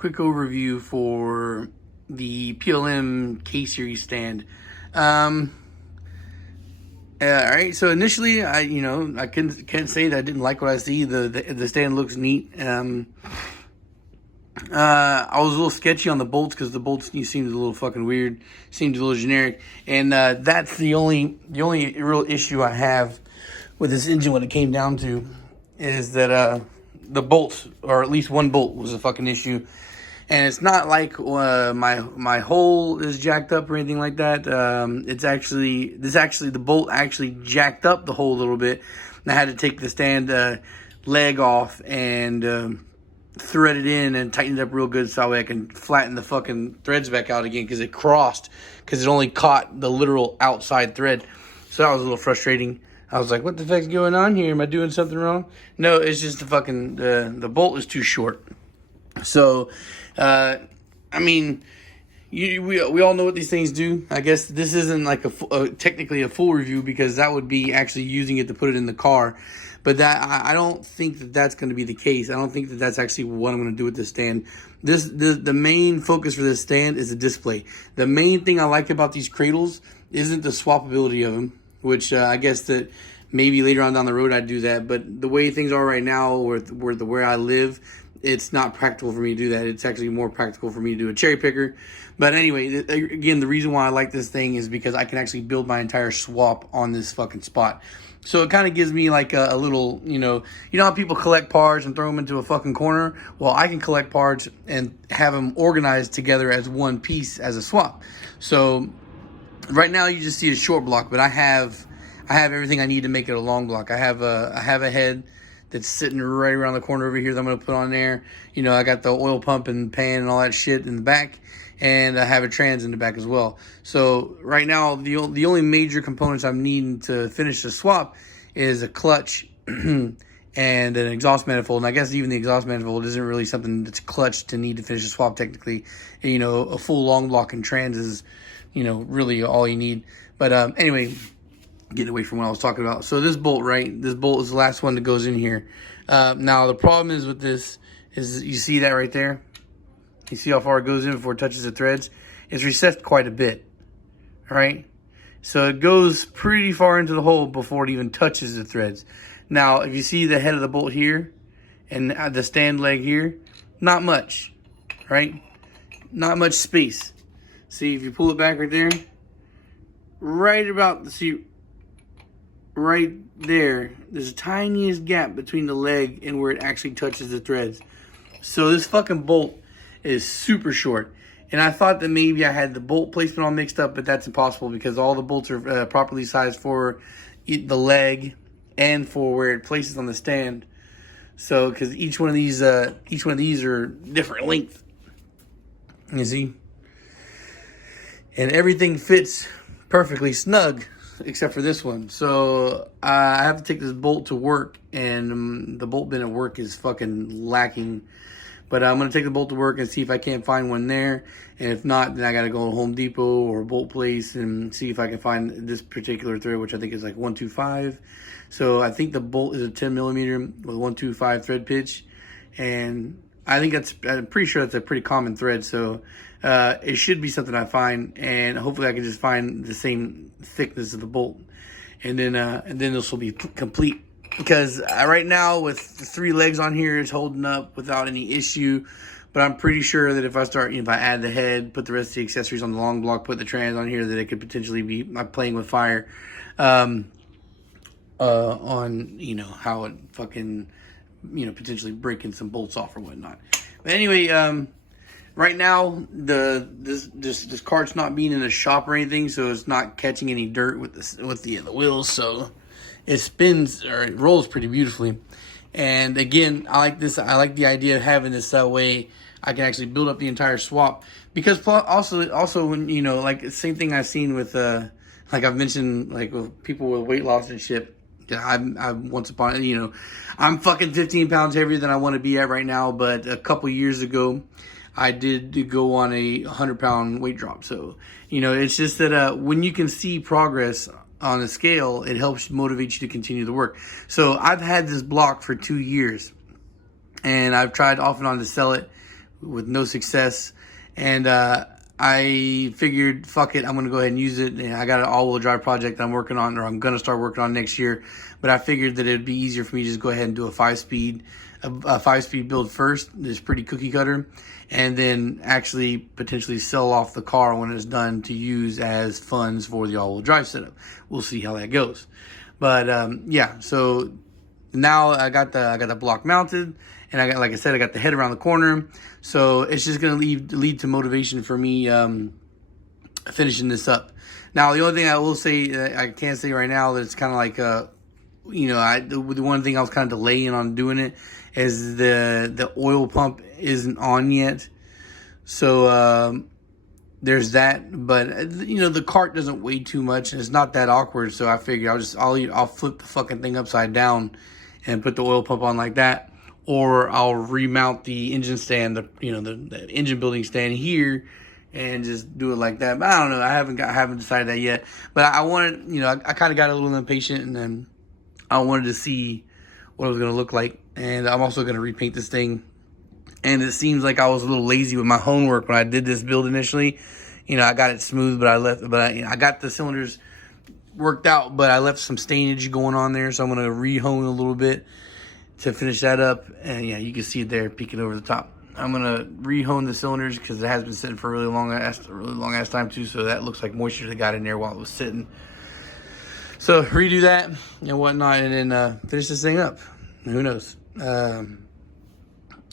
quick overview for the PLM K-Series stand. All right, so initially, I can't say that I didn't like what I see. The stand looks neat. I was a little sketchy on the bolts because the bolts seemed a little fucking weird, seemed a little generic, and that's the only real issue I have with this engine when it came down to is that the bolts, or at least one bolt, was a fucking issue. And it's not like my hole is jacked up or anything like that. The bolt actually jacked up the hole a little bit. And I had to take the stand leg off and thread it in and tighten it up real good so that way I can flatten the fucking threads back out again, because it crossed, because it only caught the literal outside thread. So that was a little frustrating. I was like, what the fuck's going on here? Am I doing something wrong? No, it's just the bolt is too short. So, we all know what these things do. I guess this isn't like technically a full review, because that would be actually using it to put it in the car. But I don't think that that's going to be the case. I don't think that that's actually what I'm going to do with this stand. The main focus for this stand is the display. The main thing I like about these cradles isn't the swappability of them, which I guess that maybe later on down the road I'd do that. But the way things are right now, where I live, it's not practical for me to do that. It's actually more practical for me to do a cherry picker. But anyway, again, the reason why I like this thing is because I can actually build my entire swap on this fucking spot. So it kind of gives me like a little, you know how people collect parts and throw them into a fucking corner? Well, I can collect parts and have them organized together as one piece as a swap. So right now you just see a short block, but I have everything I need to make it a long block. I have a head that's sitting right around the corner over here that I'm going to put on there. I got the oil pump and pan and all that shit in the back, and I have a trans in the back as well. So right now, the only major components I'm needing to finish the swap is a clutch and an exhaust manifold. And I guess even the exhaust manifold isn't really something that's clutch to need to finish the swap technically. And, a full long block and trans is, really all you need. But anyway, getting away from what I was talking about. So this bolt is the last one that goes in here. Now the problem is with this is, you see that right there? You see how far it goes in before it touches the threads? It's recessed quite a bit, all right? So it goes pretty far into the hole before it even touches the threads. Now, if you see the head of the bolt here and the stand leg here, not much, right? Not much space. See, if you pull it back right there, right there, there's the tiniest gap between the leg and where it actually touches the threads. So this fucking bolt is super short. And I thought that maybe I had the bolt placement all mixed up, but that's impossible, because all the bolts are properly sized for the leg and for where it places on the stand. So, because each one of these are different length. You see? And everything fits perfectly snug, except for this one. So I have to take this bolt to work, and the bolt bin at work is fucking lacking. But I'm going to take the bolt to work and see if I can't find one there. And if not, then I got to go to Home Depot or a bolt place and see if I can find this particular thread, which I think is like 125. So I think the bolt is a 10 millimeter with 125 thread pitch. And I'm pretty sure that's a pretty common thread. So it should be something I find, and hopefully I can just find the same thickness of the bolt. And then this will be complete. Because right now, with the 3 legs on here, it's holding up without any issue. But I'm pretty sure that if I add the head, put the rest of the accessories on the long block, put the trans on here, that it could potentially be playing with fire on, how it fucking, potentially breaking some bolts off or whatnot. But anyway, right now, this cart's not being in a shop or anything, so it's not catching any dirt with the wheels, so it spins, or it rolls pretty beautifully. And again, I like this. I like the idea of having this that way I can actually build up the entire swap. Because also when, like the same thing I've seen with, like I've mentioned, like with people with weight loss and shit. I'm fucking 15 pounds heavier than I want to be at right now. But a couple years ago, I did go on a 100-pound weight drop. So, it's just that when you can see progress on a scale, it helps motivate you to continue the work. So I've had this block for 2 years, and I've tried off and on to sell it with no success. And I figured, fuck it, I'm going to go ahead and use it. And I got an all-wheel drive project that I'm working on, or I'm going to start working on next year. But I figured that it'd be easier for me to just go ahead and do a 5-speed build first. It's pretty cookie cutter. And then actually potentially sell off the car when it's done to use as funds for the all-wheel drive setup. We'll see how that goes. But yeah, so now I got the block mounted, and I got, like I said, I got the head around the corner. So it's just gonna lead to motivation for me finishing this up. Now the only thing I will say, I can't say right now, that it's kind of like the one thing I was kind of delaying on doing it is the oil pump isn't on yet. So there's that. But the cart doesn't weigh too much, and it's not that awkward. So I figure I'll flip the fucking thing upside down and put the oil pump on like that, or I'll remount the engine stand, the engine building stand here, and just do it like that. But I don't know. I haven't decided that yet. But I wanted, I kind of got a little impatient, and then I wanted to see what it was going to look like. And I'm also going to repaint this thing. And it seems like I was a little lazy with my homework when I did this build initially. I got it smooth, but I got the cylinders worked out, but I left some stainage going on there. So I'm going to re-hone a little bit to finish that up. And yeah, you can see it there peeking over the top. I'm going to re-hone the cylinders because it has been sitting for a really long ass time too. So that looks like moisture that got in there while it was sitting. So redo that and whatnot, and then finish this thing up. Who knows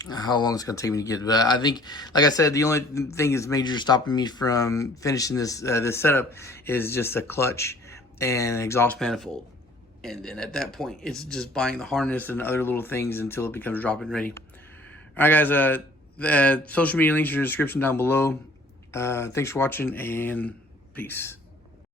how long it's going to take me to get. But I think, like I said, the only thing that's major stopping me from finishing this setup is just a clutch and an exhaust manifold. And then at that point, it's just buying the harness and other little things until it becomes drop-in ready. All right, guys. The social media links are in the description down below. Thanks for watching, and peace.